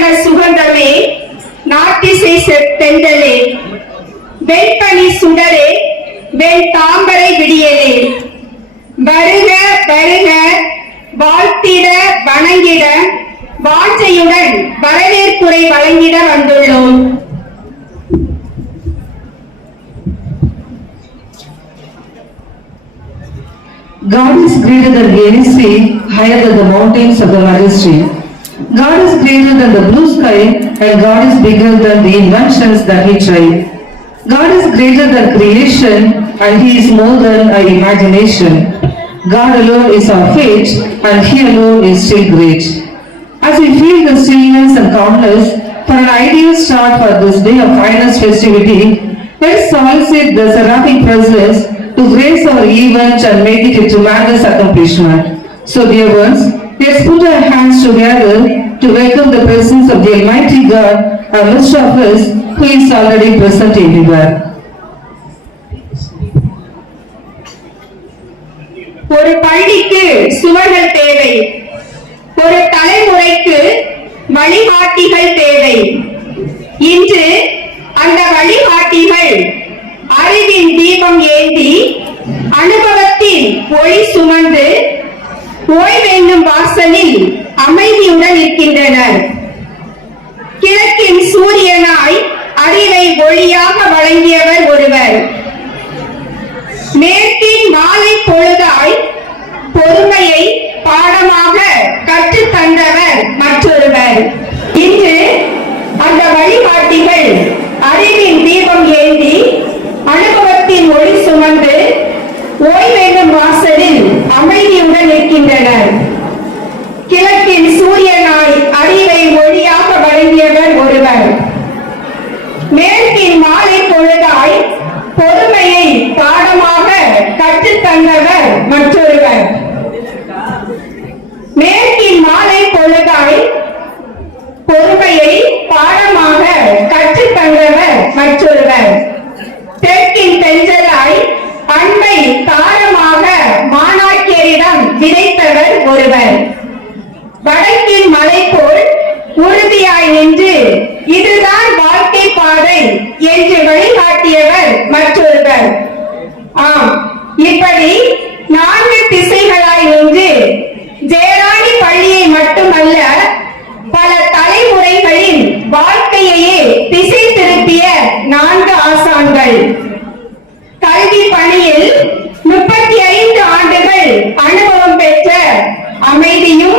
நறுமண சுகந்தமே, நாட்டிசை தென்றலே, வெண்பனி சுடரே, வெண் தாம்பரை விடியலே, வருக வருக வாழ்த்திட வணங்கிட வாஞ்சையுடன் வரவேற்புரை வழங்கிட வந்துள்ளோம். God is greater than any sea, higher than the mountains of the majesty. God is greater than the blue sky, and God is bigger than the inventions that He tried. God is greater than creation, and He is more than our imagination. God alone is our fate, and He alone is still great. As we feel the stillness and calmness for an ideal start for this day of finest festivity, let's solicit the seraphic presence to grace our event and make it a tremendous accomplishment. So dear ones, let's put our hands together to welcome the presence of the Almighty God amidst of us, who is already present everywhere. ஒரு பள்ளிக்கு சுவர்கள் தேவை, ஒரு தலைமுறைக்கு வழிகாட்டிகள் தேவை. இன்று அந்த வழிகாட்டிகள் அறிவின் தீபம் ஏந்தி அனுபவத்தின் ஒளி சுமந்து ஓய்வென்னும் வாசலில் அமைதியுடன் இருக்கின்றனர். கிழக்கின் சூரியனாய் அறிவை ஒளியாக வழங்கியவர் ஒருவர், மேற்கின் மாலை பொழுதாய் பொறுமையை பாடமாக கற்றுத் தந்தவர் மற்றொருவர். இன்று அந்த வழிகாட்டிகள் அறிவின் தீபம் ஏந்தி அனுபவத்தின் ஒளி சுமந்து ஓய்வென்னும் வாசலில் அமைதியுடன் இருக்கின்றனர். கிழக்கின் சூரியனாய் அறிவை ஒளியாக வழங்கியவர் ஒருவர், மேற்கின் மாலை பொழுதாய் பொறுமையை பாடமாக கற்றுத் தந்தவர் மற்றொருவர். மேற்கின் மாலை பொழுதாய் பொறுமையை பாடமாக கற்றுத் தந்தவர் மற்றொருவர். தெற்கின் தென்றலாய் அன்பை தாரமாக மாணாக்கியரிடம் விதைத்தவர் ஒருவர். வடக்கின் மலை போல் உறுதியாய் நின்று இதுதான் வாழ்க்கை பாதை என்று வழிகாட்டியவர் மற்றொருவர். ஆம், இப்படி 4 திசைகளாய் நின்று ஜெயராணி பள்ளியை மட்டுமல்ல, பல தலைமுறைகளின் வாழ்க்கையையே திசை திருப்பிய 4 ஆசான்கள். கல்வி பணியில் 35 ஆண்டுகள் அனுபவம் பெற்ற அமைதியும்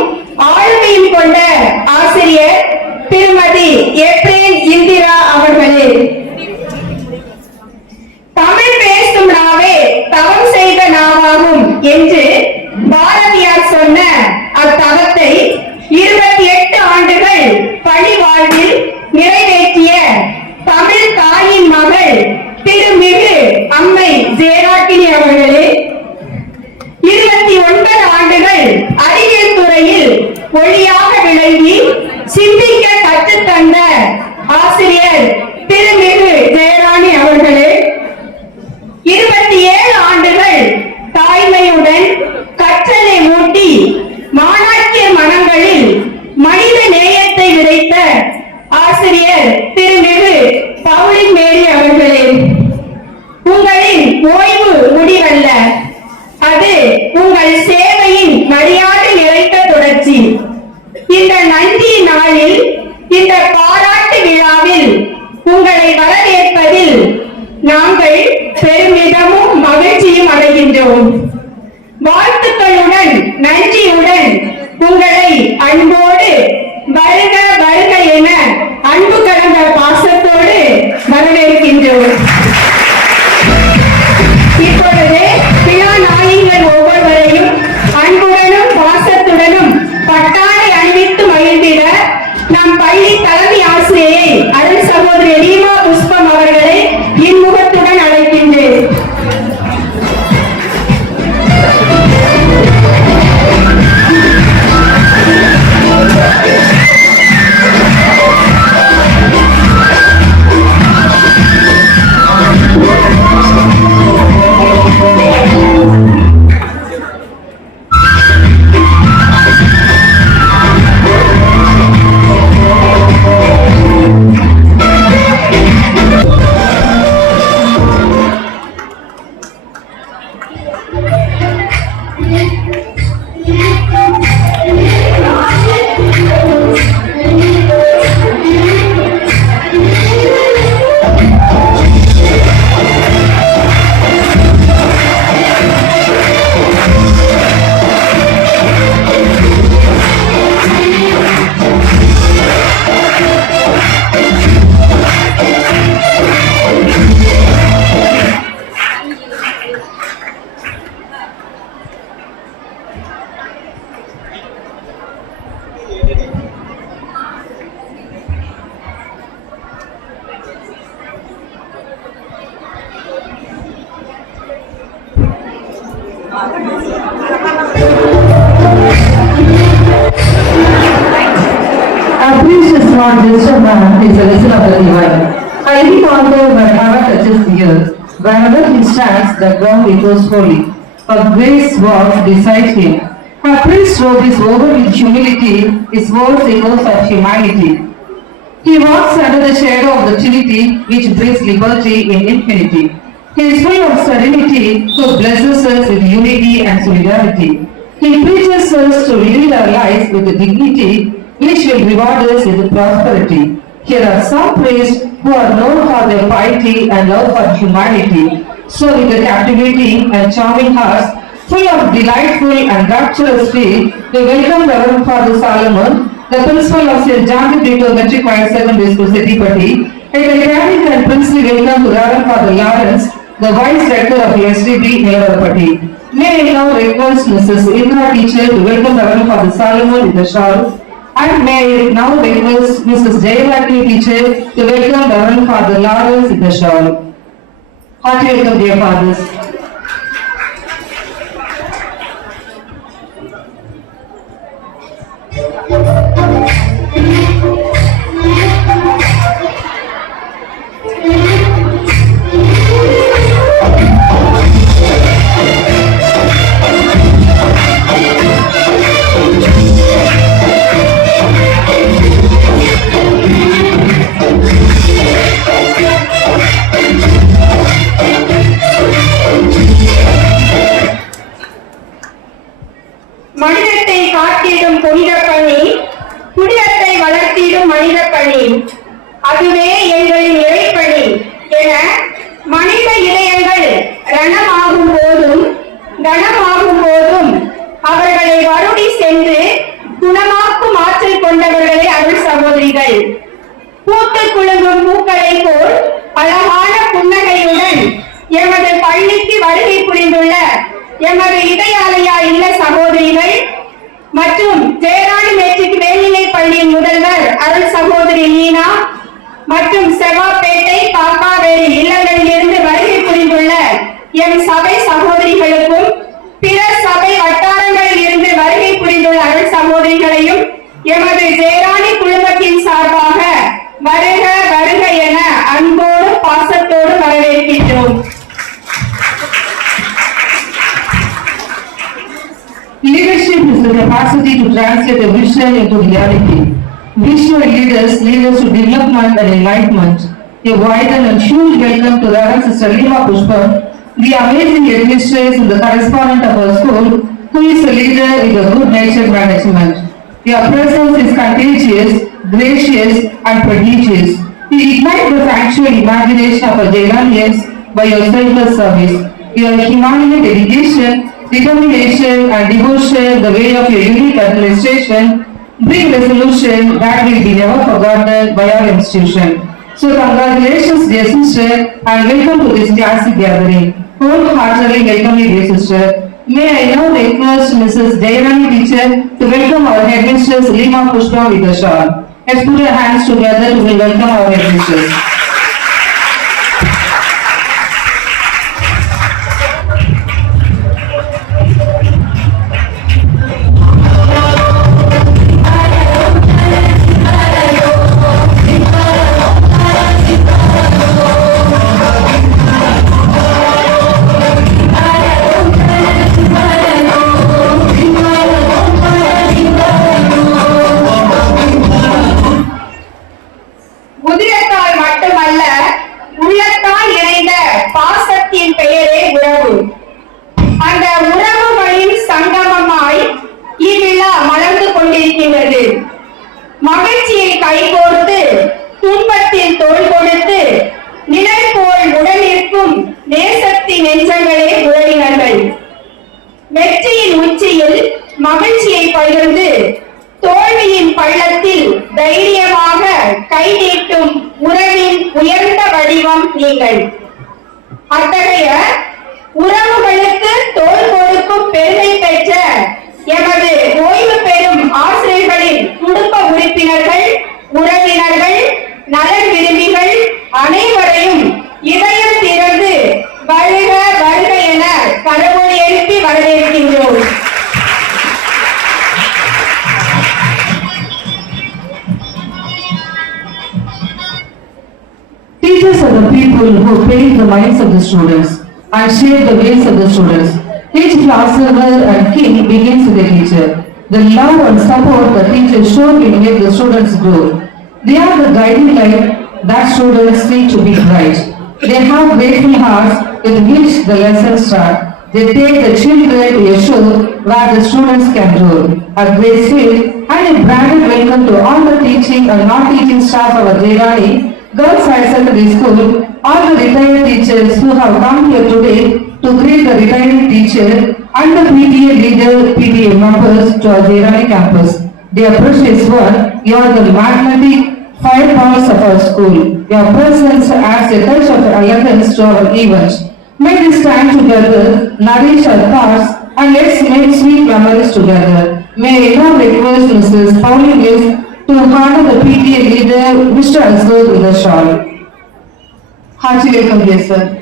ஆளுமையும் கொண்ட ஆசிரியர் திருமதி ஏப்ரல் இந்திரா அவர்களே. தமிழ் பேசும் நாவே தவம் செய்த நாவாகும் என்று பாரதியார் சொன்ன அத்தவத்தை 28 ஆண்டுகள் பணி வாழ்வில் நிறைவேற்றிய தமிழ் தாயின் மகள் திருமிகு அம்மை ஜெயராட்டினி அவர்களே. 29 ஆண்டுகள் அறிவியல் துறையில் ஒளியாக விளங்கி சிந்திக்க கற்றுத் தந்த ஆசிரியர் திருமிகு ஜெயராணி அவர்களே. 27 ஆண்டுகள் தாய்மையுடன் கற்றலை ஊட்டி மாணாக்கியர் மனங்களில் மனித நேயத்தை விதைத்த ஆசிரியர் திருமிகு பவுலின் மேரி அவர்களே. உங்களின் ஓய்வு முடிவல்ல, அது உங்கள் சேவையின் மரியாதை நிறைந்த தொடர்ச்சி. இந்த நன்றி நாளில், இந்த பாராட்டு விழாவில் உங்களை வரவேற்பதில் நாங்கள் பெருமிதமும் மகிழ்ச்சியும் அடைகின்றோம். வாழ்த்துக்களுடன் நன்றியுடன் உங்களை அன்போடு வருக வருக என அன்பு கலந்த பாசத்தோடு வரவேற்கின்றோம். இப்பொழுது விழா நாயகர்கள் ஒவ்வொருவரையும் அன்புடனும் பாசத்துடனும் பட்டாடை அணிவித்து மகிழ்ந்திட நம் பள்ளி தலைமை ஆசிரியை அருள் சகோதரி ரீமா புஷ்பம் அவர்களை இன்முகத்துடன் அழைக்கின்றேன். not just a man, is a vessel of the divine. Highly honored wherever touches the earth. Wherever he stands, the ground echoes holy. Her grace walks beside him. Her priest robe is woven with humility, his words echoes of humanity. He walks under the shadow of the Trinity, which brings liberty in infinity. He is full of serenity, who blesses us with unity and solidarity. He preaches us to lead our lives with dignity, which will reward us with prosperity. Here are some priests who are known for their piety and love for humanity. So with a captivating and charming hearts, full of delightful and rapturous faith, we welcome Reverend Father Solomon, the principal of St. John the Brito Metric Higher Secondary School, Setipati, and a grand and princely welcome to Reverend Father Lawrence, the Vice Rector of SDB, Nevarapati. May I now request Mrs. Indra Teacher to welcome Reverend Father Solomon with the shawl. And may I now request Mrs. Jayalakshmi Teacher to welcome Reverend Father Lawrence with the shawl. Hearty welcome, dear fathers. மனிதத்தை காத்திடும் புனித பணி, புனிதத்தை வளர்த்திடும் மனித பணி, அதுவே எங்களின் இறைப்பணி என மனித இதயங்கள் ரணமாகும் போதும் கனமாகும் போதும் அவர்களை வருடி சென்று குணமாக்கும் ஆற்றல் கொண்டவர்களே அருள் சகோதரிகள். பூத்து குலுங்கும் பூக்களை போல் அழகான புன்னகையுடன் எமது பள்ளிக்கு வருகை புரிந்துள்ள எமது இதயாலயா இல்ல சகோதரிகள் மற்றும் ஜெயராணி மெட்ரிக் மேல்நிலை பள்ளியின் முதல்வர் அருள் சகோதரி லீனா மற்றும் செவ்வாப்பேட்டை காக்காவேரி இல்லங்களில் இருந்து வருகை புரிந்துள்ள எம் சபை சகோதரிகளுக்கும் பிற சபை வட்டாரங்களில் இருந்து வருகை புரிந்துள்ள அருள் சகோதரிகளையும் எமது ஜெயராணி குழுமத்தின் சார்பாக வருக வருக என அன்போடு பாசத்தோடு வரவேற்கின்றோம். Leadership is the capacity to translate a vision into reality. Visionary leaders lead us to development and enlightenment. A wide and huge welcome to Reverend Sister Lima Pushpam, the amazing administrators and the correspondent of our school, who is a leader with a good nature management. Your presence is contagious, gracious, and prodigious. You ignite the factual imagination of our Jailanians by your selfless service. Your humanity dedication, determination and devotion, the way of your unique administration, bring resolution that will be never forgotten by our institution. So congratulations, dear sister, and welcome to this classic gathering. Wholeheartedly welcome you, dear sister. May I now request Mrs. Jayarani Teacher to welcome our headmistress Lima Pushpa with the shawl. Let's put our hands together to welcome our headmistress. உதிரத்தால் மட்டுமல்ல, உள்ளத்தால் இணைந்த பாசத்தின் பெயரே உறவு. அந்த உறவுகளின் சங்கமமாய் இவ்விழா மலர்ந்து கொண்டிருக்கின்றது. மகிழ்ச்சியை கைகோர்த்து, துன்பத்தில் தோள் கொடுத்து, நிழல் போல் உடன் இருக்கும் நேசத்தின் நெஞ்சங்களே உறவினர்கள். வெற்றியின் உச்சியில் மகிழ்ச்சியை பகிர்ந்து, தோல்வியின் பள்ளத்தில் தைரியமாக கை நீட்டும் உறவின் உயர்ந்த வடிவம் நீங்கள். அத்தகைய உறவுகளுக்கு தோள் கொடுக்கும் பெருமை பெற்ற எமது ஓய்வு பெறும் ஆசிரியர்களின் குடும்ப உறுப்பினர்கள், உறவினர்கள், நலன் விரும்பிகள் அனைவரையும் இதயம் திறந்து வருக வருக என கரவொலி எழுப்பி வரவேற்கின்றோம். people who paint the minds of the students and shape the ways of the students. Each philosopher and king begins with a teacher. The love and support the teacher show will make the students grow. They are the guiding light that students seek to be bright. They have grateful hearts with which the lessons start. They take the children to a show where the students can grow. A great field and a branded welcome to all the teaching and non-teaching staff of Devani Girls High Secondary School, all the retired teachers who have come here today to greet the retiring teacher and the PTA leader, PTA members to our Devani campus. Dear precious one, you are the magnetic firepowers of our school. Your presence adds a touch of elegance to our events. May this time together nourish our thoughts and let's make sweet memories together. May I now request Mrs. Pauline Mills to honor the PTA leader, Mr. Azhar, with a shawl. Hearty welcome, dear sir.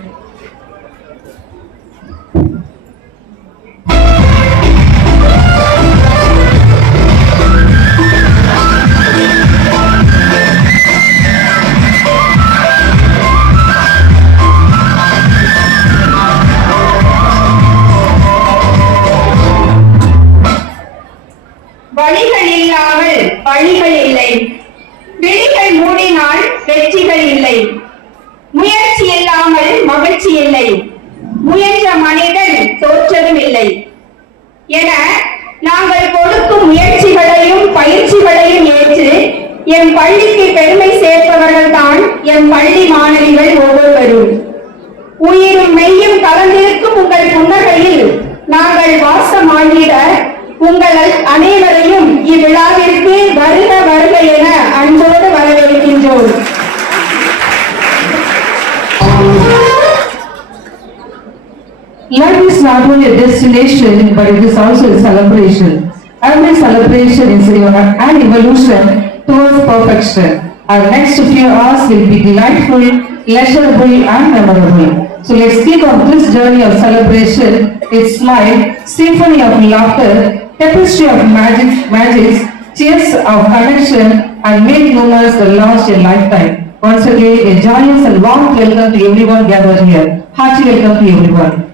வழிகள் இல்லாமல் பழிகள் இல்லை, விழிகள் மூடினால் வெற்றிகள் இல்லை, முயற்சி இல்லாமல் மகிழ்ச்சி இல்லை, முயன்ற மனிதன் தோற்றதும் இல்லை என நாங்கள் கொடுக்கும் முயற்சிகளையும் பயிற்சிகளையும் ஏற்று எம் பள்ளிக்கு பெருமை சேர்ப்பவர்கள் தான் எம் பள்ளி மாணவிகள் ஒவ்வொருவரும். உயிரும் மெய்யும் கலந்திருக்கும் உங்கள் புன்னகையில் நாங்கள் வாசமாகிட உங்கள் அனைவரையும் இவ்விழாவிற்கு வருக வருக என அன்போடு வரவேற்கின்றோம். Life is not only a destination, but it is also a celebration. Every celebration is an evolution towards perfection. Our next few hours will be delightful, pleasurable and memorable. So let's keep on this journey of celebration, its smile, symphony of laughter, tapestry of magics, cheers of connection and make moments that last a lifetime. Once again, a joyous and warm welcome to everyone gathered here. Hearty welcome to everyone.